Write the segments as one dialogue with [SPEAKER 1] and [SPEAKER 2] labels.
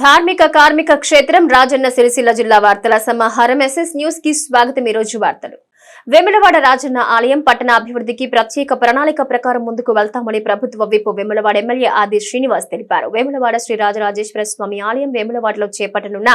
[SPEAKER 1] ధార్మిక కార్మిక క్షేత్రం రాజన్న సిరిసిల్ల జిల్లా వార్తల సమాహారం. ఎస్ఎస్ న్యూస్కి స్వాగతం. ఈ రోజు వార్తలు. వెములవాడ రాజన్న ఆలయం పట్టణ అభివృద్ధికి ప్రత్యేక ప్రణాళిక ప్రకారం ముందుకు వెళ్తామని ప్రభుత్వ విప్ వెములవాడ ఎమ్మెల్యే ఆది శ్రీనివాస్ తెలిపారు. వేములవాడ శ్రీ రాజరాజేశ్వర స్వామి ఆలయం వేములవాడలో చేపట్టనున్న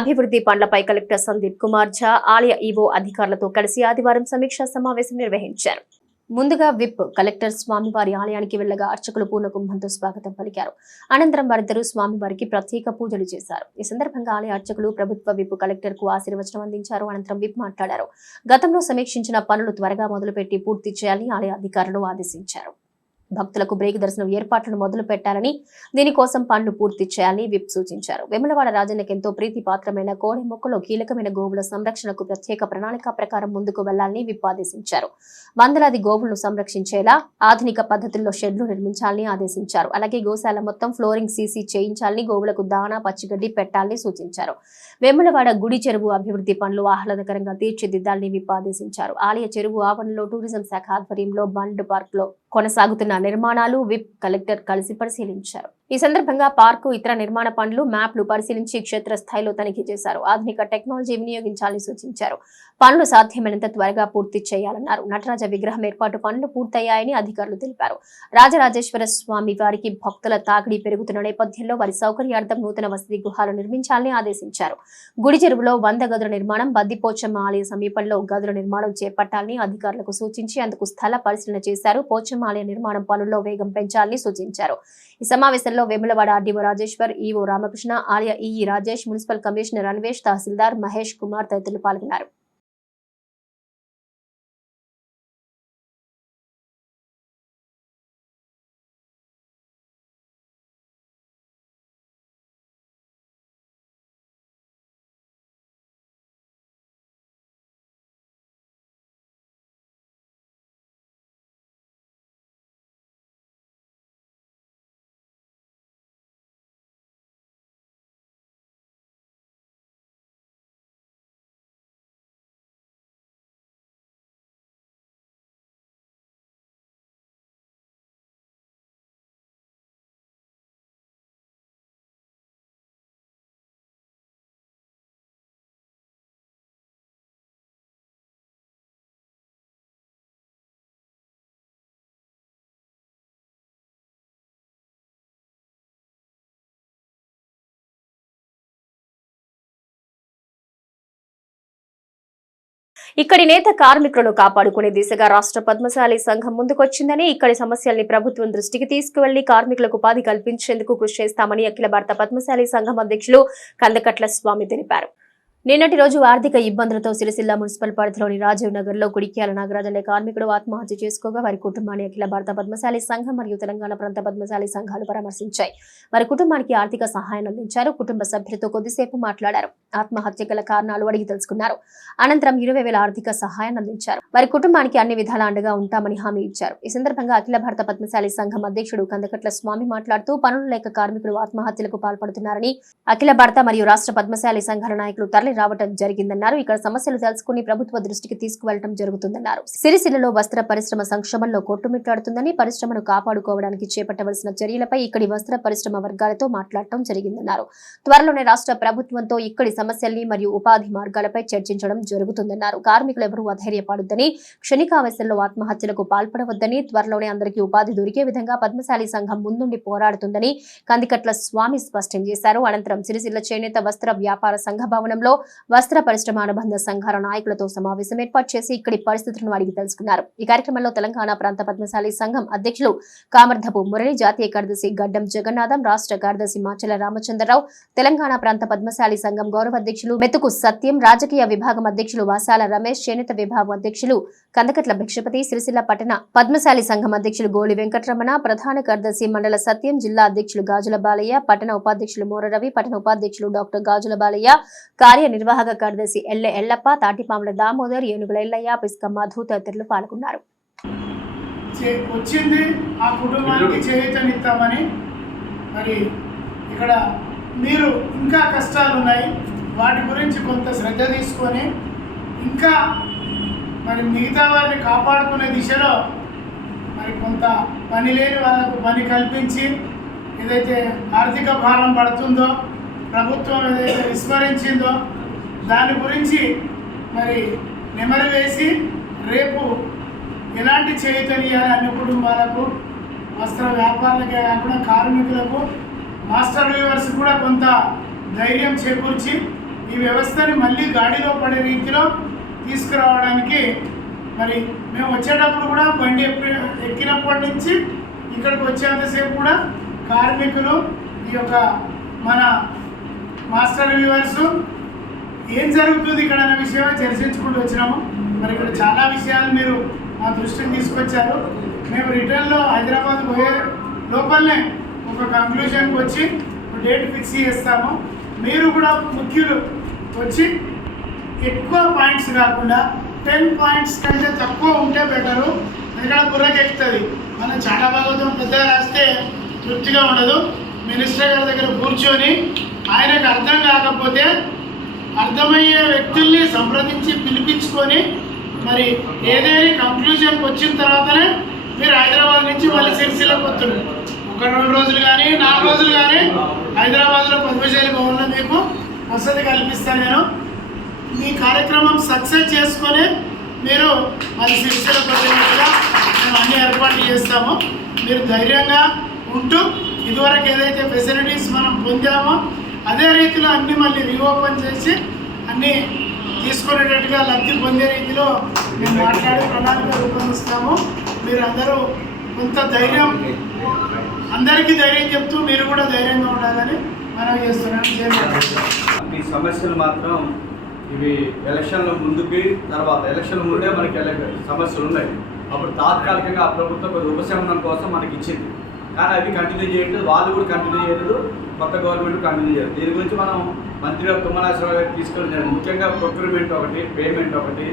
[SPEAKER 1] అభివృద్ధి పనులపై కలెక్టర్ సందీప్ కుమార్ ఝా ఆలయ ఈవో అధికారులతో కలిసి ఆదివారం సమీక్షా సమావేశం నిర్వహించారు. ముందుగా విప్ కలెక్టర్ స్వామివారి ఆలయానికి వెళ్ళగా అర్చకులు పూర్ణకుంభంతో స్వాగతం పలికారు. అనంతరం వారిద్దరూ స్వామివారికి ప్రత్యేక పూజలు చేశారు. ఈ సందర్భంగా ఆలయ అర్చకులు ప్రభుత్వ విప్ కలెక్టర్కు ఆశీర్వచనం అందించారు. అనంతరం విప్ మాట్లాడారు. గతంలో సమీక్షించిన పనులు త్వరగా మొదలుపెట్టి పూర్తి చేయాలని ఆలయ అధికారులు ఆదేశించారు. భక్తులకు బ్రేక్ దర్శనం ఏర్పాట్లను మొదలు పెట్టాలని దీనికోసం పనులు పూర్తి చేయాలని విప్ సూచించారు. వెములవాడ రాజన్నకు ఎంతో ప్రీతి పాత్రమైన కోడె మొక్కలో కీలకమైన గోవుల సంరక్షణకు ప్రత్యేక ప్రణాళిక ప్రకారం ముందుకు వెళ్ళాలని విప్ ఆదేశించారు. వందలాది గోవులను సంరక్షించేలా ఆధునిక పద్ధతుల్లో షెడ్లు నిర్మించాలని ఆదేశించారు. అలాగే గోశాల మొత్తం ఫ్లోరింగ్ సీసీ చేయించాలని గోవులకు దానా పచ్చిగడ్డి పెట్టాలని సూచించారు. వేములవాడ గుడి చెరువు అభివృద్ధి పనులు ఆహ్లాదకరంగా తీర్చిదిద్దాలని విప్ ఆదేశించారు. ఆలయ చెరువు ఆవరణలో టూరిజం శాఖ ఆధ్వర్యంలో బండ్ పార్క్లో కొనసాగుతున్న నిర్మాణాలు విప్ కలెక్టర్ కలిసి పరిశీలించారు. ఈ సందర్భంగా పార్కు ఇతర నిర్మాణ పనులు మ్యాప్లు పరిశీలించి క్షేత్రస్థాయిలో తనిఖీ చేశారు. ఆధునిక టెక్నాలజీ వినియోగించాలని సూచించారు. పనులు సాధ్యమైనంత త్వరగా పూర్తి చేయాలన్నారు. నటరాజ విగ్రహం ఏర్పాటు పనులు పూర్తయ్యాయని అధికారులు తెలిపారు. రాజరాజేశ్వర స్వామి వారికి భక్తుల తాకిడి పెరుగుతున్న నేపథ్యంలో వారి సౌకర్యార్థం నూతన వసతి గుహాలు నిర్మించాలని ఆదేశించారు. గుడి చెరువులో వంద గదుల నిర్మాణం బద్దిపోచమ్మ ఆలయ సమీపంలో గదుల నిర్మాణం చేపట్టాలని అధికారులకు సూచించి అందుకు స్థల పరిశీలన చేశారు. పోచమ్మ ఆలయ నిర్మాణం పనుల్లో వేగం పెంచాలని సూచించారు. ఈ సమావేశంలో వేములవాడ ఆర్డీఓ రాజేశ్వర్ ఈఓ రామకృష్ణ ఆలయ EE Rajesh municipal commissioner Anvesh tahsildar Mahesh Kumar తదితరులు పాల్గొన్నారు. ఇక్కడి నేత కార్మికులను కాపాడుకునే దిశగా రాష్ట్ర పద్మశాలి సంఘం ముందుకొచ్చిందని ఇక్కడి సమస్యల్ని ప్రభుత్వం దృష్టికి తీసుకువెళ్ళి కార్మికులకు ఉపాధి కల్పించేందుకు కృషి చేస్తామని అఖిల భారత పద్మశాలి సంఘం అధ్యక్షులు కందకట్ల స్వామి తెలిపారు. నిన్నటి రోజు ఆర్థిక ఇబ్బందులతో సిరిసిల్ల మున్సిపల్ పరిధిలోని రాజీవ్ నగర్లో కుడిక్యాల నాగరాజ్ అనే కార్మికుడు ఆత్మహత్య చేసుకోగా వారి కుటుంబాన్ని అఖిల భారత పద్మశాలి సంఘం మరియు తెలంగాణ ప్రాంత పద్మశాలి సంఘాలు పరామర్శించాయి. వారి కుటుంబానికి ఆర్థిక సహాయం అందించారు. కుటుంబ సభ్యులతో కొద్దిసేపు మాట్లాడారు. ఆత్మహత్య గల కారణాలు అడిగి తెలుసుకున్నారు. అనంతరం ఇరవై వేల ఆర్థిక సహాయం అందించారు. వారి కుటుంబానికి అన్ని విధాల అండగా ఉంటామని హామీ ఇచ్చారు. ఈ సందర్భంగా అఖిల భారత పద్మశాలి సంఘం అధ్యక్షుడు కందకట్ల స్వామి మాట్లాడుతూ పనులు లేక కార్మికులు ఆత్మహత్యలకు పాల్పడుతున్నారని అఖిల భారత మరియు రాష్ట్ర పద్మశాలి సంఘాల నాయకులు తరలి రావడం జరిగిందన్నారు. ఇక్కడ సమస్యలు తెలుసుకుని ప్రభుత్వ దృష్టికి తీసుకువెళ్ళడం జరుగుతుందన్నారు. సిరిసిల్లలో వస్త్ర పరిశ్రమ సంక్షోభంలో కొట్టుమిట్టాడుతుందని పరిశ్రమను కాపాడుకోవడానికి చేపట్టవలసిన చర్యలపై ఇక్కడి వస్త్ర పరిశ్రమ వర్గాలతో మాట్లాడటం జరిగిందన్నారు. త్వరలోనే రాష్ట్ర ప్రభుత్వంతో ఇక్కడి సమస్యల్ని మరియు ఉపాధి మార్గాలపై చర్చించడం జరుగుతుందన్నారు. కార్మికులు ఎవరూ అధైర్యపడొద్దని క్షణికావేశంలో ఆత్మహత్యలకు పాల్పడవద్దని త్వరలోనే అందరికీ ఉపాధి దొరికే విధంగా పద్మశాలి సంఘం ముందుండి పోరాడుతుందని కందికట్ల స్వామి స్పష్టం చేశారు. అనంతరం సిరిసిల్ల చేనేత వస్త్ర వ్యాపార సంఘ భవనంలో వస్త్ర పరిశ్రమ అనుబంధ సంఘాల నాయకులతో సమావేశం ఏర్పాటు చేసి ఇక్కడి పరిస్థితులను అడిగి తెలుసుకున్నారు. ఈ కార్యక్రమంలో తెలంగాణ ప్రాంత పద్మశాలి సంఘం అధ్యక్షులు కామర్ధపు మురళి జాతీయ కార్యదర్శి గడ్డం జగన్నాథం రాష్ట్ర కార్యదర్శి మాచల రామచంద్రరావు తెలంగాణ ప్రాంత పద్మశాలి సంఘం గౌరవ అధ్యక్షులు మెతుకు సత్యం రాజకీయ విభాగం అధ్యక్షులు వాసాల రమేష్ చేనేత విభాగం అధ్యక్షులు కందకట్ల భిక్షపతి సిరిసిల్ల పట్టణ పద్మశాలి సంఘం అధ్యక్షులు గోలి వెంకటరమణ ప్రధాన కార్యదర్శి మండల సత్యం జిల్లా అధ్యక్షులు గాజుల బాలయ్య పట్టణ ఉపాధ్యక్షులు మోరరవి పట్టణ ఉపాధ్యక్షులు డాక్టర్ గాజుల బాలయ్య కార్యనిర్వాహక కార్యదర్శి ఎల్లె ఎల్లప్ప తాటిపాముల దామోదర్ ఏనుగుల ఎల్లయ్య పిస్క మధు తదితరులు పాల్గొన్నారు.
[SPEAKER 2] చే- వచ్చింది ఆ కుటుంబానికి చేయూతనిస్తామని మరి ఇక్కడ మీరు ఇంకా కష్టాలు ఉన్నాయి వాటి గురించి కొంత శ్రద్ధ తీసుకొని ఇంకా మరి మిగతా వారిని కాపాడుకునే దిశలో మరి కొంత పని లేని వాళ్ళకు పని కల్పించి ఏదైతే ఆర్థిక భారం పడుతుందో ప్రభుత్వం ఏదైతే విస్మరించిందో దాని గురించి మరి నెమరు వేసి రేపు ఎలాంటి చేయుతనియాలి అన్ని కుటుంబాలకు వస్త్ర వ్యాపారులకే కాకుండా కార్మికులకు మాస్టర్ వ్యూవర్స్ కూడా కొంత ధైర్యం చేకూర్చి ఈ వ్యవస్థని మళ్ళీ గాడిలో పడే రీతిలో తీసుకురావడానికి మరి మేము వచ్చేటప్పుడు కూడా బండి ఎప్పి- ఎక్కినప్పటి నుంచి ఇక్కడికి వచ్చేంతసేపు కూడా కార్మికులు ఈ యొక్క మన మాస్టర్ వ్యూవర్సు ఏం జరుగుతుంది ఇక్కడ అనే విషయమే చర్చించుకుంటూ వచ్చినాము. మరి ఇక్కడ చాలా విషయాలు మీరు మా దృష్టిని తీసుకొచ్చారు. మేము రిటర్న్లో హైదరాబాద్ పోయే లోపలనే ఒక కంక్లూజన్కి వచ్చి డేట్ ఫిక్స్ చేస్తాము. మీరు కూడా ముఖ్యులు వచ్చి ఎక్కువ పాయింట్స్ కాకుండా టెన్ పాయింట్స్ కంటే తక్కువ ఉంటే బెటరు ఎందుకంటే బుర్రకి ఎక్కుతుంది మనం చాలా భాగవతం పెద్దగా రాస్తే తృప్తిగా ఉండదు. మినిస్టర్ గారి దగ్గర కూర్చొని ఆయనకు అర్థం కాకపోతే అర్థమయ్యే వ్యక్తుల్ని సంప్రదించి పిలిపించుకొని మరి ఏదేని కంక్లూజన్కి వచ్చిన తర్వాతనే మీరు హైదరాబాద్ నుంచి మళ్ళీ సిరిసిల్లకు వస్తుంది ఒక రెండు రోజులు కానీ నాలుగు రోజులు కానీ హైదరాబాద్లో పద్మశాలి భవన్లో మీకు వసతి కల్పిస్తాను నేను. మీ కార్యక్రమం సక్సెస్ చేసుకొని మీరు మళ్ళీ సిరిసిల్ల ప్రతినిధిగా మేము అన్ని ఏర్పాట్లు చేస్తాము. మీరు ధైర్యంగా ఉంటూ ఇదివరకు ఏదైతే ఫెసిలిటీస్ మనం పొందామో అదే రీతిలో అన్ని మళ్ళీ రీఓపెన్ చేసి అన్ని తీసుకునేటట్టుగా లబ్ధి పొందే రీతిలో మేము మాట్లాడి ప్రణాళిక రూపొందిస్తాము. మీరు అందరూ కొంత ధైర్యం అందరికీ ధైర్యం చెప్తూ మీరు కూడా ధైర్యంగా ఉండాలని మనం చేస్తున్నాను.
[SPEAKER 3] ఈ సమస్యలు మాత్రం ఇవి ఎలక్షన్ల ముందుకి తర్వాత ఎలక్షన్ ముందే మనకి సమస్యలు ఉన్నాయి. అప్పుడు తాత్కాలికంగా ఆ ప్రభుత్వం ఉపశమనం కోసం మనకి ఇచ్చింది. కానీ అవి కంటిన్యూ చేయట్లేదు. వాళ్ళు కూడా కంటిన్యూ చేయలేదు కొత్త గవర్నమెంట్ కంటిన్యూ చేయలేదు దీని గురించి మనం మంత్రి గారు తుమ్మనాశ్వరరావు గారికి తీసుకొని జరిగింది. ముఖ్యంగా ప్రొక్యూర్మెంట్ ఒకటి పేమెంట్ ఒకటి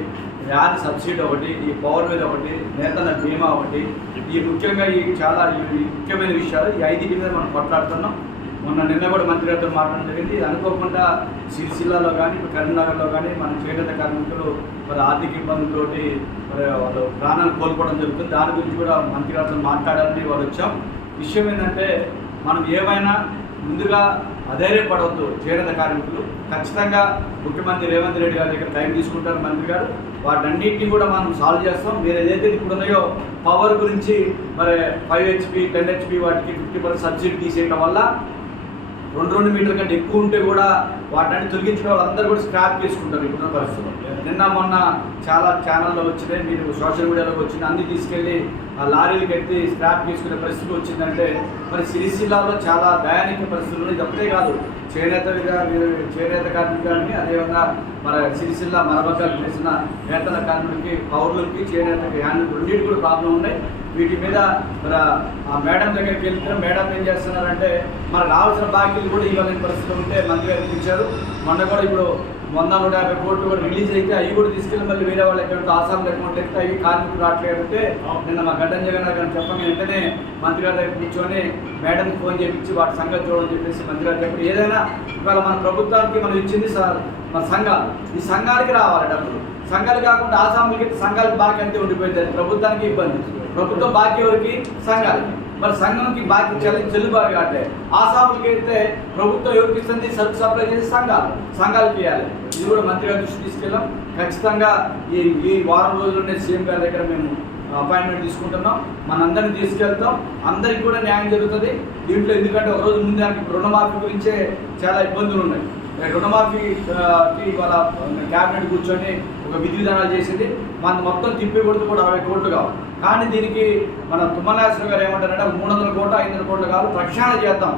[SPEAKER 3] వ్యాధి సబ్సిడీ ఒకటి ఈ పవర్ మీద ఒకటి నేతల బీమా ఒకటి. ఈ ముఖ్యంగా ఈ చాలా ఈ ముఖ్యమైన విషయాలు ఈ ఐదు మీద మనం కొట్లాడుతున్నాం. మొన్న నిన్న కూడా మంత్రి గారితో మాట్లాడడం జరిగింది. అనుకోకుండా సిరిసిల్లాలో కానీ కరీంనగర్లో కానీ మన చేనేత కార్మికులు మరి ఆర్థిక ఇబ్బందులతోటి మరి వాళ్ళు ప్రాణాలు కోల్పోవడం జరుగుతుంది. దాని గురించి కూడా మంత్రి గారితో మాట్లాడాలని వాళ్ళు వచ్చాం. విషయం ఏంటంటే మనం ఏమైనా ముందుగా అధైర్యపడవద్దు చేనేత కార్మికులు. ఖచ్చితంగా ముఖ్యమంత్రి రేవంత్ రెడ్డి గారి దగ్గర టైం తీసుకుంటారు మంత్రి గారు. వాటన్నింటినీ కూడా మనం సాల్వ్ చేస్తాం. మీరు ఏదైతే ఇప్పుడు ఉన్నాయో పవర్ గురించి మరి ఫైవ్ హెచ్పి టెన్ హెచ్పి వాటికి ఫిఫ్టీ పర్సెంట్ సబ్సిడీ తీసేయడం వల్ల రెండు రెండు మీటర్ల కంటే ఎక్కువ ఉంటే కూడా వాటిని తొలగించిన వాళ్ళందరూ కూడా స్క్రాప్ చేసుకుంటారు ఇప్పుడున్న పరిస్థితుల్లో. నిన్న మొన్న చాలా ఛానల్లో వచ్చినాయి. మీరు సోషల్ మీడియాలోకి వచ్చిన అన్ని తీసుకెళ్ళి ఆ లారీలు ఎత్తి స్క్రాప్ చేసుకునే పరిస్థితి వచ్చిందంటే మరి సిరిసిల్లాలో చాలా భయానిక పరిస్థితులు ఇది ఒకటే కాదు. చేనేత చేనేత కార్మికులని అదేవిధంగా మన సిరిసిల్ల మరమకాలు చేసిన వేతన కార్మికులకి పౌరులకి చేనేతకి హ్యాండ్ రెండింటి కూడా ప్రాబ్లం ఉన్నాయి. వీటి మీద మరి ఆ మేడం దగ్గరికి వెళ్తే మేడం ఏం చేస్తున్నారంటే మనకు రావాల్సిన బాకీలు కూడా ఇవ్వలేని పరిస్థితి ఉంటే మంత్రి గారు మొన్న కూడా ఇప్పుడు వంద నూట యాభై కోట్లు కూడా రిలీజ్ అయితే అవి కూడా తీసుకెళ్ళి మళ్ళీ వేరే వాళ్ళ అకౌంట్ ఆసాం అకౌంట్ అయితే అవి కార్మికులు రావట్లేదంటే నిన్న మా గడ్డం జగన్ గారు చెప్పగా వెంటనే మంత్రి గారి దగ్గర కూర్చొని మేడంకి ఫోన్ చేయించి వాటి సంగతి చూడని చెప్పేసి మంత్రి గారు చెప్పి ఏదైనా ఇవాళ మన ప్రభుత్వానికి మనం ఇచ్చింది సార్ మన సంఘాలు. ఈ సంఘాలకి రావాలి డబ్బులు. సంఘాలు కాకుండా ఆసాములకి సంఘాలకు బాకీ అంతే ఉండిపోయింది. ప్రభుత్వానికి ఇబ్బంది. ప్రభుత్వం బాకీ ఎవరికి? సంఘాలకి. మరి సంఘంకి బాకీ చెల్లి చెల్లుబాటు కావట్లేదు ఆసాములకి అయితే ప్రభుత్వం ఎవరికి ఇస్తుంది సరుకు సప్లై చేసి సంఘాలు సంఘాలకి ఇవ్వాలి ఇది కూడా మంత్రి గారి దృష్టి తీసుకెళ్ళాం. ఖచ్చితంగా ఈ ఈ వారం రోజుల్లోనే సీఎం గారి దగ్గర మేము అపాయింట్మెంట్ తీసుకుంటున్నాం. మనందరిని తీసుకెళ్తాం. అందరికి కూడా న్యాయం జరుగుతుంది. దీంట్లో ఎందుకంటే ఒక రోజు ముందే దానికి రుణమాఫీ గురించే చాలా ఇబ్బందులు ఉన్నాయి. రుణమాఫీకి వాళ్ళ ఇవాళ క్యాబినెట్ కూర్చొని ఒక విధి విధానాలు చేసింది. మన మొత్తం తిప్పి కొడుతూ కూడా అరవై కోట్లు కావాలి కానీ దీనికి మన తుమ్మలాశ్వర గారు ఏమంటారంటే మూడు వందల కోట్లు ఐదు వందల కోట్లు కాదు ప్రక్షాళన చేద్దాం.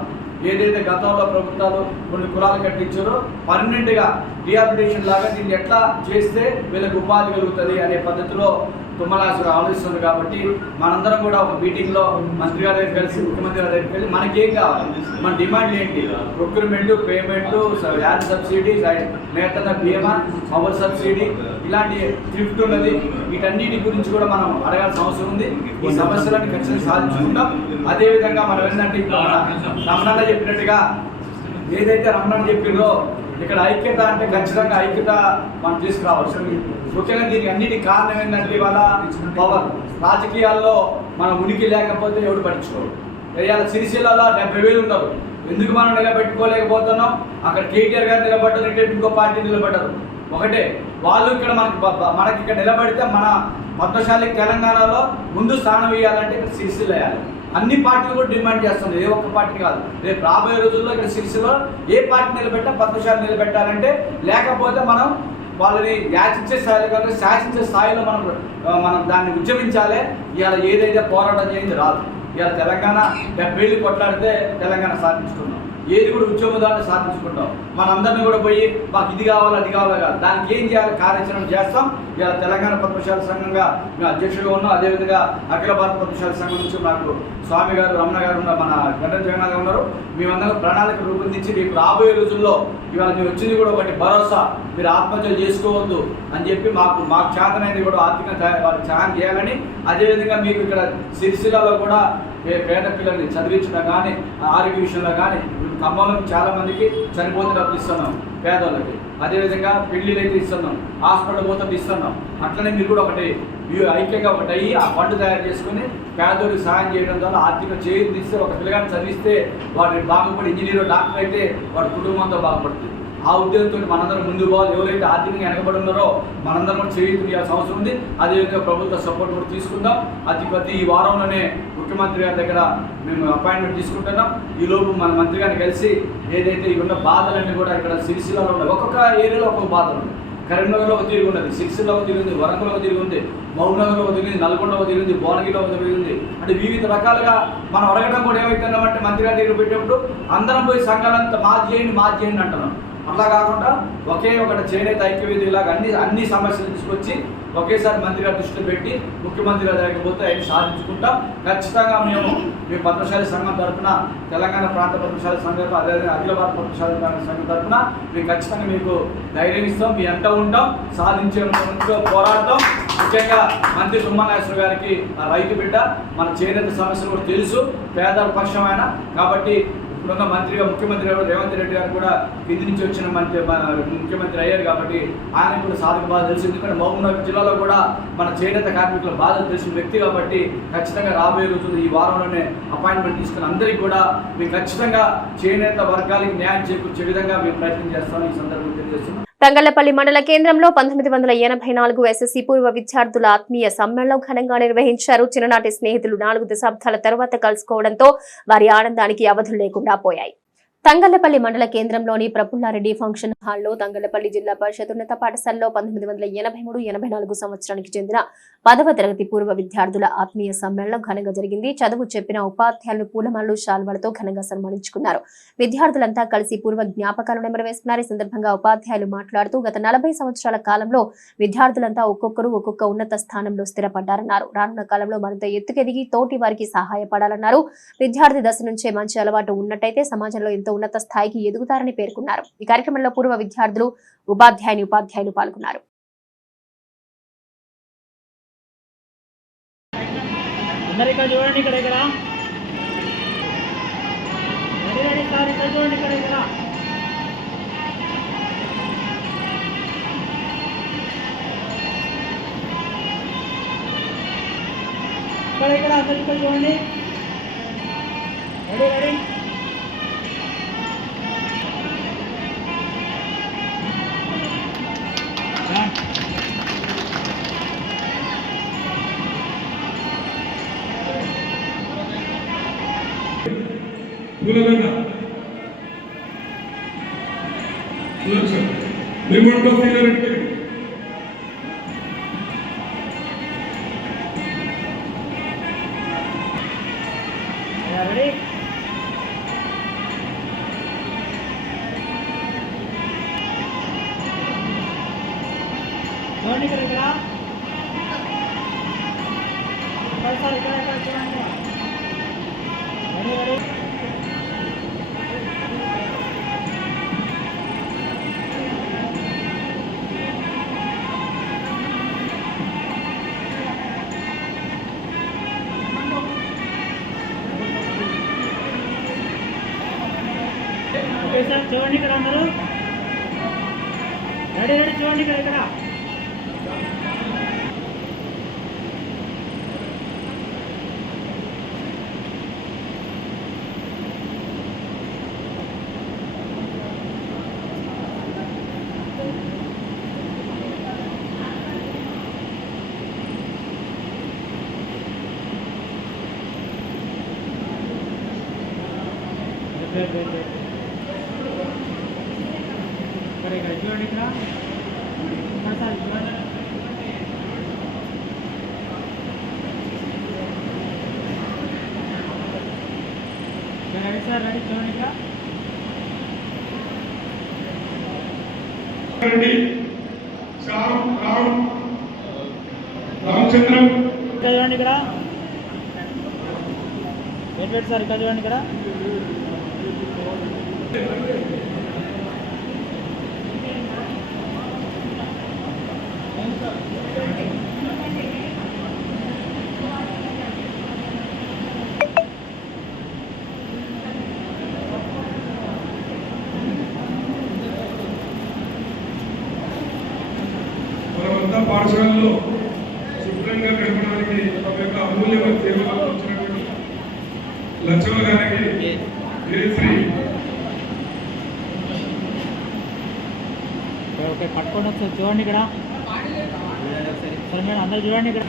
[SPEAKER 3] ఏదైతే గతంలో ప్రభుత్వాలు కొన్ని కులాలు కట్టించారో పర్మనెంట్గా రిహాబిలిటేషన్ లాగా దీన్ని ఎట్లా చేస్తే వీళ్ళకి ఉపాధి కలుగుతుంది అనే పద్ధతిలో తుమ్మలాశ్వర ఆలోచిస్తుంది కాబట్టి మనందరం కూడా ఒక మీటింగ్లో మంత్రి గారి దగ్గర కలిసి ముఖ్యమంత్రి గారి దగ్గరికి వెళ్ళి మనకేం కావాలి? మన డిమాండ్ ఏంటి? ప్రొక్యూర్మెంట్ పేమెంట్ యాడ్ సబ్సిడీ నేతన్న బీమా పవర్ సబ్సిడీ ఇలాంటి థ్రిఫ్ట్ ఉన్నది. వీటన్నిటి గురించి కూడా మనం అడగాల్సిన అవసరం ఉంది. ఈ సమస్యలను ఖచ్చితంగా సాధించుకుంటాం. అదేవిధంగా మనం ఏంటంటే ఇప్పుడు రమణాల చెప్పినట్టుగా ఏదైతే రమణ చెప్పిందో ఇక్కడ ఐక్యత అంటే ఖచ్చితంగా ఐక్యత మనం తీసుకురావాలి ముఖ్యంగా దీనికి అన్నిటి కారణం ఏంటంటే ఇవాళ పవర్. రాజకీయాల్లో మన ఉనికి లేకపోతే ఎవడు పట్టించుకోరు ఇవాళ సిరిసిల్లలో డెబ్బై వేలు ఉన్నారు ఎందుకు మనం నిలబెట్టుకోలేకపోతున్నాం? అక్కడ కేటీఆర్ గారు నిలబడ్డారు ఇటు ఇంకో పార్టీ నిలబడ్డారు. ఒకటే వాళ్ళు ఇక్కడ మనకి మనకి ఇక్కడ నిలబడితే మన పద్మశాలి తెలంగాణలో ముందు స్థానం వేయాలంటే ఇక్కడ సిరిసిల్ వేయాలి. అన్ని పార్టీలు కూడా డిమాండ్ చేస్తుంది ఏ ఒక్క పార్టీ కాదు. రేపు రాబోయే రోజుల్లో ఇక్కడ సిరిసిలో ఏ పార్టీ నిలబెట్టా పద్మశాలి నిలబెట్టాలంటే లేకపోతే మనం వాళ్ళని యాచించే స్థాయిలో కాదు శాసించే స్థాయిలో మనం మనం దాన్ని ఉద్యమించాలి. ఇవాళ ఏదైతే పోరాటం చేయింది రాదు. ఇవాళ తెలంగాణ డెబ్బై ఏళ్ళు కొట్లాడితే తెలంగాణ సాధించుకున్నాం ఏది కూడా ఉద్యమదాన్ని సాధించుకుంటాం. మనందరినీ కూడా పోయి మాకు ఇది కావాలి అది కావాలి కాదు దానికి ఏం చేయాలి? కార్యాచరణ చేస్తాం. ఇలా తెలంగాణ పద్మశాల సంఘంగా మేము అధ్యక్షుడిగా ఉన్నాం. అదేవిధంగా అఖిల భారత పద్మశాల సంఘం నుంచి నాకు స్వామి గారు రమణ గారు ఉన్న మన గడ్డ జగన్నాథ్ గారు ఉన్నారు. మేమందరం ప్రణాళిక రూపొందించి రేపు రాబోయే రోజుల్లో ఇవాళ మేము వచ్చింది కూడా ఒకటి భరోసా. మీరు ఆత్మహత్యలు చేసుకోవద్దు అని చెప్పి మాకు మాకు చేతనైంది కూడా ఆర్థికంగా వాళ్ళకి సహాయం చేయాలని. అదేవిధంగా మీకు ఇక్కడ సిరిసిల్లలో కూడా పేద పిల్లల్ని చదివించడం కానీ ఆరోగ్య విషయంలో కానీ ఖమ్మంలో చాలా మందికి చనిపోతే డబ్బులు ఇస్తున్నాం పేదోళ్ళకి. అదేవిధంగా పెళ్ళిళ్ళు అయితే ఇస్తున్నాం హాస్పిటల్ పోతే ఇస్తున్నాం. అట్లనే మీరు కూడా ఒకటి ఐక్యంగా ఒకటి అయ్యి ఆ ఫండ్ తయారు చేసుకుని పేదోడికి సహాయం చేయడం ద్వారా ఆర్థిక చేయిస్తే ఒక పిల్లగాన్ని చదివిస్తే వాడు బాగుపడి ఇంజనీర్ డాక్టర్ అయితే వాడి కుటుంబంతో బాగుపడుతుంది. ఆ ఉద్యోగంతో మనందరం ముందు పోవాలి. ఎవరైతే ఆర్థికంగా వెనకబడి ఉన్నారో మనందరం చేయాల్సిన అవసరం ఉంది. అదేవిధంగా ప్రభుత్వ సపోర్ట్ కూడా తీసుకుందాం. అది ప్రతి ఈ వారంలోనే ముఖ్యమంత్రి గారి దగ్గర మేము అపాయింట్మెంట్ తీసుకుంటున్నాం. ఈ లోపు మన మంత్రి గారిని కలిసి ఏదైతే ఈ ఉన్న బాధలన్నీ కూడా ఇక్కడ సిరిసిల్లలో ఉన్నాయి. ఒక్కొక్క ఏరియాలో ఒక్కొక్క బాధలు ఉన్నాయి కరీంనగర్లో ఒక తిరిగి ఉన్నది సిరిసిల్లో ఒక తిరిగి ఉంది వరంగల్లో ఒక తిరిగి ఉంది మహబూబ్నగర్లో ఒక తిరిగింది నల్గొండలో నల్గొండ ఒక తిరిగింది భువనగిరిలో ఒక తిరిగి ఉంది. అంటే వివిధ రకాలుగా మనం అడగడం కూడా ఏమవుతుందంటే మంత్రి గారి దగ్గర పెట్టినప్పుడు అందరం పోయి సంఘాలంతా మాది చేయండి మాది చేయండి అంటున్నాం. అట్లా కాకుండా ఒకే ఒకటి చేనేత ఐక్యవేది ఇలాగ అన్ని అన్ని సమస్యలు తీసుకొచ్చి ఒకేసారి మంత్రి గారి దృష్టిలో పెట్టి ముఖ్యమంత్రి గారి దగ్గరికి పోతే ఆయన సాధించుకుంటాం. ఖచ్చితంగా మేము మీ పద్మశాలి సంఘం తరఫున తెలంగాణ ప్రాంత పద్మశాలి సంఘం అదేవిధంగా అఖిల భారత పద్మశాలి సంఘం తరఫున మేము ఖచ్చితంగా మీకు ధైర్యం ఇస్తాం. మీ ఎంత ఉంటాం. సాధించే పోరాడతాం. ముఖ్యంగా మంత్రి సుమ్మనాశ్వర గారికి ఆ రైతు బిడ్డ మన చేనేత సమస్యలు కూడా తెలుసు. పేదల పక్షమైన కాబట్టి ఇప్పుడున్న మంత్రిగా ముఖ్యమంత్రి రేవంత్ రెడ్డి గారు కూడా కింది నుంచి వచ్చిన మంత్రి ముఖ్యమంత్రి అయ్యారు కాబట్టి ఆయన కూడా సాధక బాధ తెలుసు. ఎందుకంటే మహబూబ్నగర్ జిల్లాలో కూడా మన చేనేత కార్మికుల బాధ తెలిసిన వ్యక్తి కాబట్టి ఖచ్చితంగా రాబోయే రోజుల్లో ఈ వారంలోనే అపాయింట్మెంట్ తీసుకుని అందరికీ కూడా మేము ఖచ్చితంగా చేనేత వర్గాలకి న్యాయం చేకూర్చే విధంగా మేము ప్రయత్నం చేస్తాం ఈ సందర్భంగా తెలియజేస్తున్నాం.
[SPEAKER 1] తంగళ్ళపల్లి మండల కేంద్రంలో పంతొమ్మిది వందల ఎనభై నాలుగు ఎస్ఎస్సీ పూర్వ విద్యార్థుల ఆత్మీయ సమ్మేళనం ఘనంగా నిర్వహించారు. చిన్ననాటి స్నేహితులు నాలుగు దశాబ్దాల తర్వాత కలుసుకోవడంతో వారి ఆనందానికి అవధులు లేకుండా పోయాయి. తంగళ్ళపల్లి మండల కేంద్రంలోని ప్రఫుల్లారెడ్డి ఫంక్షన్ హాల్లో తంగళ్ళపల్లి జిల్లా పరిషత్ ఉన్నత పాఠశాలలో పంతొమ్మిది వందల ఎనభై మూడు ఎనభై నాలుగు సంవత్సరానికి చెందిన పదవ తరగతి పూర్వ విద్యార్థుల ఆత్మీయ సమ్మేళనం ఘనంగా జరిగింది. చదువు చెప్పిన ఉపాధ్యాయులు పూలమాలు శాల్వాలతో ఘనంగా సన్మానించుకున్నారు. విద్యార్థులంతా కలిసి పూర్వ జ్ఞాపకాలు నెమరవేస్తున్నారు ఈ సందర్భంగా ఉపాధ్యాయులు మాట్లాడుతూ గత నలభై సంవత్సరాల కాలంలో విద్యార్థులంతా ఒక్కొక్కరు ఒక్కొక్క ఉన్నత స్థానంలో స్థిరపడ్డారన్నారు. రానున్న కాలంలో మరింత ఎత్తుకెదిగి తోటి వారికి సహాయపడాలన్నారు. విద్యార్థి దశ నుంచే మంచి అలవాటు ఉన్నట్టయితే సమాజంలో ఎంతో ఉన్నత స్థాయికి ఎదుగుతారని పేర్కొన్నారు. ఈ కార్యక్రమంలో పూర్వ విద్యార్థులు ఉపాధ్యాయుని ఉపాధ్యాయులు పాల్గొన్నారు.
[SPEAKER 4] అందరు ఇక్కడ చూడండి ఇక్కడ ఇక్కడ. సార్ ఇక్కడ చూడండి ఇక్కడ ఇక్కడ. ఇక్కడ ఇక్కడ అందరు ఇక్కడ చూడండి. Ready ready.
[SPEAKER 5] పూలగండ
[SPEAKER 4] చూడండి ఇక్కడ అందరూ. రెడీ రెడీ చూడండి ఇక్కడ ఇక్కడ వెయిట్ వెయిట్ వెయిట్ ఇక్కడ ఇక్కడ చూడండి ఇక్కడ ఇక్కడ సార్ చూడండి ఇక్కడ రెడీ సార్ రెడీ చూడండి ఇక్కడ
[SPEAKER 5] రెడ్డి శ్యామ్ రామ్ రామచంద్రం
[SPEAKER 4] ఇక్కడ చూడండి ఇక్కడ వెయిట్ వెయిట్ సార్ ఇక్కడ చూడండి ఇక్కడ
[SPEAKER 5] మనమంతా పాఠశాలలో శుభ్రంగా గడపడానికి తమ యొక్క అమూల్యమైన సేవలు అందించినటువంటి లక్ష్మణ గారికి
[SPEAKER 4] ఓకే పట్టుకోండి ఒకసారి చూడండి ఇక్కడ. సరే మేడం అందరు చూడండి ఇక్కడ.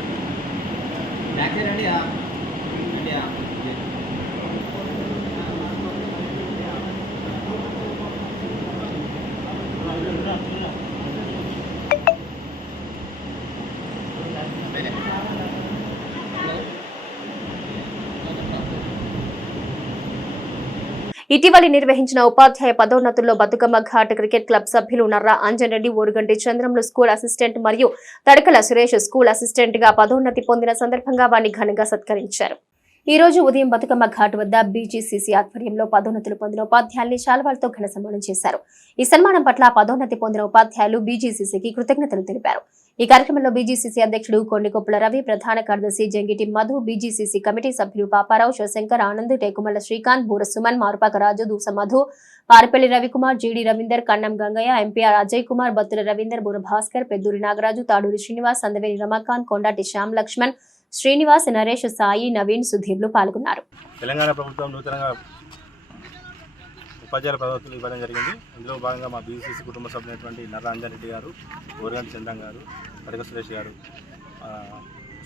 [SPEAKER 1] ఇటీవలి నిర్వహించిన ఉపాధ్యాయ పదోన్నతుల్లో బతుకమ్మ ఘాట్ క్రికెట్ క్లబ్ సభ్యులు నర్రా అంజన్ రెడ్డి ఓరుగంటి చంద్రంలు స్కూల్ అసిస్టెంట్ మరియు తడకల సురేష్ స్కూల్ అసిస్టెంట్గా పదోన్నతి పొందిన సందర్భంగా వారిని ఘనంగా సత్కరించారు. ఈ రోజు ఉదయం బతుకమ్మ ఘాట్ వద్ద బీజీసీసీ ఆధ్వర్యంలో పదోన్నతులు పొందిన ఉపాధ్యాయుల్ని శాల్వాలతో ఘన సన్మానం చేశారు. ఈ సన్మానం పట్ల పదోన్నతి పొందిన ఉపాధ్యాయులు బీజీసీసీకి కృతజ్ఞతలు తెలిపారు. ఈ కార్యక్రమంలో బీజీసీసీ అధ్యక్షుడు కొండికొప్పుల రవి ప్రధాన కార్యదర్శి జంగిటి మధు బీజీసీసీ కమిటీ సభ్యులు పాపారావు శివశంకర్ ఆనంద్ టేకుమల్ల శ్రీకాంత్ బూర సుమన్ మారుపాక రాజు దూస మధు పారపల్లి రవికుమార్ జీడి రవీందర్ కన్నం గంగయ్య ఎంపీఆర్ అజయ్ కుమార్ బత్తుల రవీందర్ బుర భాస్కర్ పెద్దూరి నాగరాజు తాడూరి శ్రీనివాస్ అందవేని రమాకాంత్ కొండాటి శ్యామ్ లక్ష్మణ్ శ్రీనివాస్ నరేష్ సాయి నవీన్ సుధీర్లు పాల్గొన్నారు.
[SPEAKER 6] తెలంగాణ ప్రభుత్వం నూతనంగా ఉపాధ్యాయుల పదవులు ఇవ్వడం జరిగింది. ఇందులో భాగంగా మా బీసీసీ కుటుంబ సభ్యులైనటువంటి నర్ర అంజారెడ్డి గారు ఓరగంటి చంద్రం గారు పడక సురేష్ గారు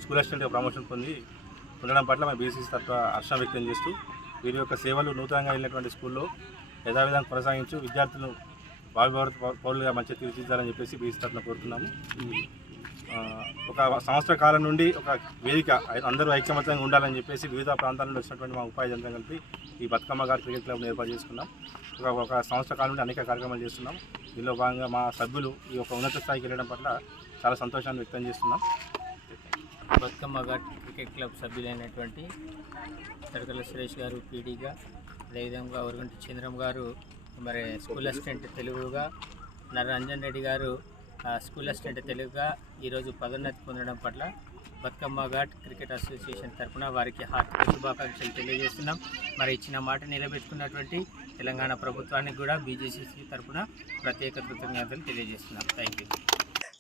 [SPEAKER 6] స్కూల్ అసిస్టెంట్గా ప్రమోషన్ పొంది ఉండడం పట్ల మా బీసీసీ తరఫున హర్షం వ్యక్తం చేస్తూ వీరి యొక్క సేవలు నూతనంగా వెళ్ళినటువంటి స్కూల్లో యథావిధంగా కొనసాగించు విద్యార్థులు భావిభారత పౌరులుగా మంచిగా తీర్చిదిద్దాలని చెప్పేసి బీసీ తరఫున కోరుతున్నాము. ఒక సంవత్సర కాలం నుండి ఒక వేదిక అందరూ ఐక్యమత్యంగా ఉండాలని చెప్పేసి వివిధ ప్రాంతాల నుండి వచ్చినటువంటి మా ఉపాధ్యాయులందరం కలిపి ఈ బతుకమ్మ గారి క్రికెట్ క్లబ్ను ఏర్పాటు చేసుకున్నాం. ఒక ఒక సంవత్సర కాలం నుండి అనేక కార్యక్రమాలు చేస్తున్నాం. దీనిలో భాగంగా మా సభ్యులు ఈ యొక్క ఉన్నత స్థాయికి వెళ్ళడం పట్ల చాలా సంతోషాన్ని వ్యక్తం చేస్తున్నాం.
[SPEAKER 7] బతుకమ్మ ఘాట్ క్రికెట్ క్లబ్ సభ్యులైనటువంటి తడకల సురేష్ గారు పీడీగా అదేవిధంగా వరగంటి చంద్రం గారు మరి స్కూల్ అసిస్టెంట్ తెలుగుగా నర రంజన్ రెడ్డి గారు స్కూల్ అసిస్టెంట్ తెలుగుగా ఈరోజు పదోన్నతి పొందడం పట్ల బతుకమ్మ ఘాట్ క్రికెట్ అసోసియేషన్ తరఫున వారికి హార్దిక శుభాకాంక్షలు తెలియజేస్తున్నాం. మరి ఇచ్చిన మాట నిలబెట్టుకున్నటువంటి తెలంగాణ ప్రభుత్వానికి కూడా బీజేసీ తరఫున ప్రత్యేక కృతజ్ఞతలు తెలియజేస్తున్నాం. థ్యాంక్ యూ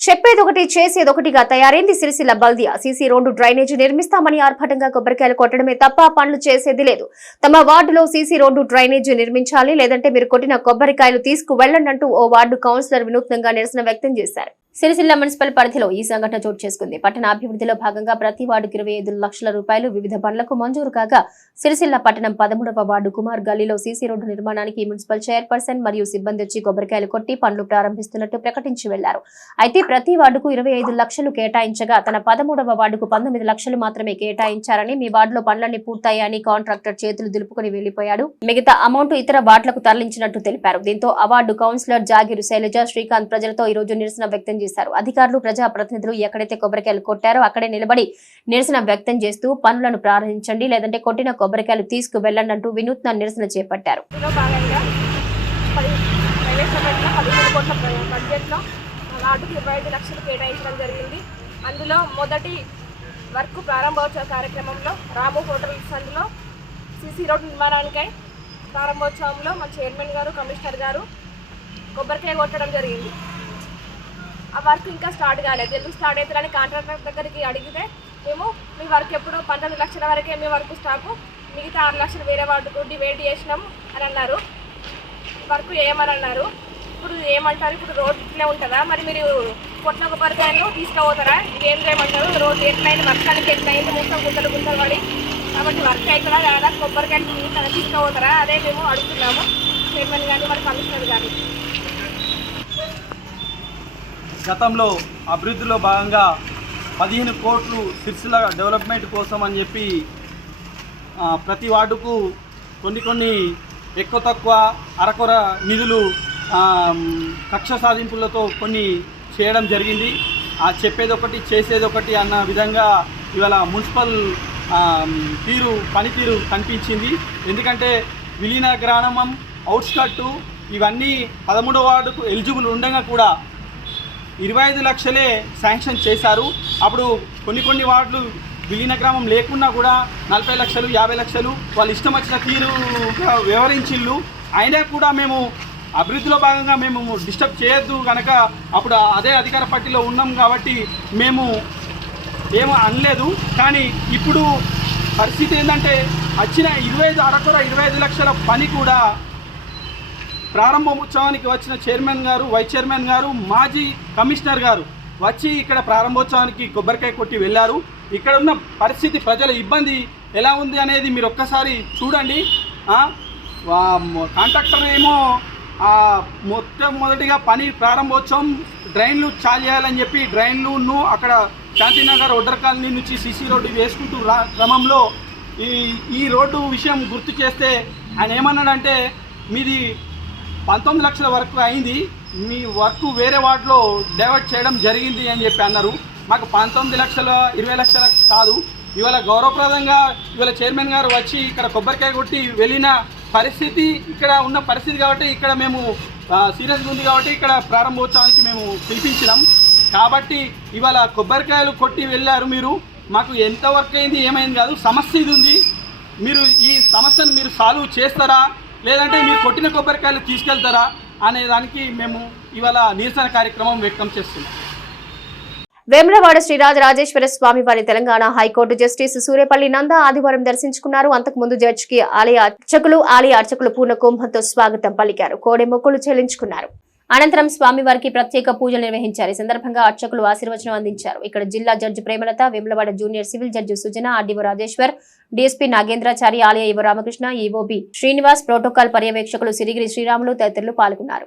[SPEAKER 1] చెప్పేది ఒకటి చేసేది ఒకటిగా తయారైంది సిరిసిల్ల బల్దియా. సీసీ రోడ్డు డ్రైనేజీ నిర్మిస్తామని ఆర్భాటంగా కొబ్బరికాయలు కొట్టడమే తప్ప పనులు చేసేది లేదు. తమ వార్డులో సీసీ రోడ్డు డ్రైనేజీ నిర్మించాలి లేదంటే మీరు కొట్టిన కొబ్బరికాయలు తీసుకు అంటూ ఓ వార్డు కౌన్సిలర్ వినూత్నంగా నిరసన వ్యక్తం చేశారు. సిరిసిల్ల మున్సిపల్ పరిధిలో ఈ సంఘటన చోటు చేసుకుంది. పట్టణ అభివృద్ధిలో భాగంగా ప్రతి వార్డుకు ఇరవై ఐదు లక్షల రూపాయలు వివిధ పనులకు మంజూరు కాగా సిరిసిల్ల పట్టణం పదమూడవ వార్డు కుమార్ గల్లీలో సీసీ రోడ్డు నిర్మాణానికి మున్సిపల్ చైర్పర్సన్ మరియు సిబ్బంది వచ్చి కొబ్బరికాయలు కొట్టి పనులు ప్రారంభిస్తున్నట్టు ప్రకటించి వెళ్ళారు. అయితే ప్రతి వార్డుకు ఇరవై ఐదు లక్షలు కేటాయించగా తన పదమూడవ వార్డుకు పంతొమ్మిది లక్షలు మాత్రమే కేటాయించారని మీ వార్డులో పనులన్నీ పూర్తయ్యాయని కాంట్రాక్టర్ చేతులు దులుపుకుని వెళ్ళిపోయాడు మిగతా అమౌంట్ ఇతర వార్డులకు తరలించినట్టు తెలిపారు. దీంతో అవార్డు కౌన్సిలర్ జాగిరు శైలజ శ్రీకాంత్ ప్రజలతో ఈ రోజు నిరసన వ్యక్తం చేశారు. అధికారులు ప్రజా ప్రతినిధులు ఎక్కడైతే కొబ్బరికాయలు కొట్టారో అక్కడే నిలబడి నిరసన వ్యక్తం చేస్తూ పనులను ప్రారంభించండి లేదంటే కొట్టిన కొబ్బరికాయలు తీసుకు వెళ్ళండి అంటూ వినూత్న నిరసన చేపట్టారు.
[SPEAKER 8] పది పదిహేను కోట్ల బడ్జెట్లో ఇరవై ఐదు లక్షలు కేటాయించడం జరిగింది. అందులో మొదటి వర్క్ ప్రారంభోత్సవ కార్యక్రమంలో రాము హోటల్ సందులో సిసి రోడ్ నిర్మాణానికై ప్రారంభోత్సవంలో మా చైర్మన్ గారు కమిషనర్ గారు కొబ్బరికాయ కొట్టడం జరిగింది. ఆ వర్క్ ఇంకా స్టార్ట్ కాలేదు. ఎందుకు స్టార్ట్ అవుతుందని కాంట్రాక్టర్ దగ్గరికి అడిగితే మేము మీ వర్క్ ఎప్పుడు పంతొమ్మిది లక్షల వరకే మీ వర్క్ స్టాకు మిగతా ఆరు లక్షలు వేరే వాటికి డివైడ్ చేసినాం అని అన్నారు. వర్క్ చేయమని అన్నారు. ఇప్పుడు ఏమంటారు? ఇప్పుడు రోడ్ ఇట్లే ఉంటుందా? మరి మీరు కొట్టిన కొబ్బరికాయలు తీసుకుపోతారా? ఏం చేయమంటారు రోడ్ ఎట్లయింది? వర్షానికి ఎట్లయింది? మొత్తం గుంతలు గుంతలు పడి కాబట్టి వర్క్ అవుతుందా లేదా కొబ్బరికాయలు తీసుకుపోతారా? అదే మేము అడుగుతున్నాము. చైర్మన్ కానీ మరి కమిషనర్ కానీ
[SPEAKER 9] గతంలో అభివృద్ధిలో భాగంగా పదిహేను కోట్లు సిరిసిల డెవలప్మెంట్ కోసం అని చెప్పి ప్రతి వార్డుకు కొన్ని కొన్ని ఎక్కువ తక్కువ అరకొర నిధులు కక్ష సాధింపులతో కొన్ని చేయడం జరిగింది. ఆ చెప్పేది ఒకటి చేసేది ఒకటి అన్న విధంగా ఇవాళ మున్సిపల్ తీరు పనితీరు కనిపించింది. ఎందుకంటే విలీన గ్రామం అవుట్స్కట్టు ఇవన్నీ పదమూడో వార్డుకు ఎలిజిబుల్ ఉండగా కూడా ఇరవై ఐదు లక్షలే శాంక్షన్ చేశారు. అప్పుడు కొన్ని కొన్ని వార్డులు విలీన గ్రామం లేకున్నా కూడా నలభై లక్షలు యాభై లక్షలు వాళ్ళు ఇష్టం వచ్చిన తీరు వ్యవహరించిళ్ళు అయినా కూడా మేము అభివృద్ధిలో భాగంగా మేము డిస్టర్బ్ చేయొద్దు కనుక అప్పుడు అదే అధికార పార్టీలో ఉన్నాం కాబట్టి మేము ఏమో అనలేదు. కానీ ఇప్పుడు పరిస్థితి ఏంటంటే వచ్చిన ఇరవై ఐదు అరకొర ఇరవై ఐదు లక్షల పని కూడా ప్రారంభోత్సవానికి వచ్చిన చైర్మన్ గారు వైస్ చైర్మన్ గారు మాజీ కమిషనర్ గారు వచ్చి ఇక్కడ ప్రారంభోత్సవానికి కొబ్బరికాయ కొట్టి వెళ్ళారు. ఇక్కడ ఉన్న పరిస్థితి ప్రజల ఇబ్బంది ఎలా ఉంది అనేది మీరు ఒక్కసారి చూడండి. కాంట్రాక్టర్ ఏమో మొట్టమొదటిగా పని ప్రారంభోత్సవం డ్రైన్లు చాలు చేయాలని చెప్పి డ్రైన్లును అక్కడ శాంతినగర్ ఒడ్డర్ కాలనీ నుంచి సిసి రోడ్డు వేసుకుంటూ రా క్రమంలో ఈ ఈ రోడ్డు విషయం గుర్తు చేస్తే ఆయన ఏమన్నాడంటే మీది పంతొమ్మిది లక్షల వరకు అయింది. మీ వర్క్ వేరే వాటిలో డైవర్ట్ చేయడం జరిగింది అని చెప్పి అన్నారు. మాకు పంతొమ్మిది లక్షల ఇరవై లక్షల కాదు. ఇవాళ గౌరవప్రదంగా ఇవాళ చైర్మన్ గారు వచ్చి ఇక్కడ కొబ్బరికాయ కొట్టి వెళ్ళిన పరిస్థితి ఇక్కడ ఉన్న పరిస్థితి కాబట్టి ఇక్కడ మేము సీరియస్గా ఉంది కాబట్టి ఇక్కడ ప్రారంభోత్సవానికి మేము పిలిపించినాం. కాబట్టి ఇవాళ కొబ్బరికాయలు కొట్టి వెళ్ళారు మీరు. మాకు ఎంత వర్క్ అయింది ఏమైంది కాదు. సమస్య ఇది ఉంది. మీరు ఈ సమస్యను మీరు సాల్వ్ చేస్తారా? లేదంటే మీరు కొట్టిన కొబ్బరికాయలు తీసుకెళ్తారా అనే దానికి మేము ఇవాళ నిరసన కార్యక్రమం వ్యక్తం చేస్తున్నాం.
[SPEAKER 1] వేములవాడ శ్రీరాజ రాజేశ్వర స్వామి వారి Telangana high court justice Suryapalli Nanda ఆదివారం దర్శించుకున్నారు. అంతకుముందు జడ్జికి ఆలయ అర్చకులు ఆలయ అర్చకులు పూర్ణ కుంభంతో స్వాగతం పలికారు. కోడె మొక్కులు చెల్లించుకున్నారు. అనంతరం స్వామివారికి ప్రత్యేక పూజలు నిర్వహించారు. ఈ సందర్భంగా అర్చకులు ఆశీర్వచనం అందించారు. ఇక్కడ జిల్లా judge Premalatha Vemulawada junior civil judge Sujana RDO Rajeshwar DSP Nagendrachari ఆలయ ఇవ రామకృష్ణ ఈఓబి శ్రీనివాస్ ప్రోటోకాల్ పర్యవేక్షకులు సిరిగిరి శ్రీరాములు తదితరులు పాల్గొన్నారు.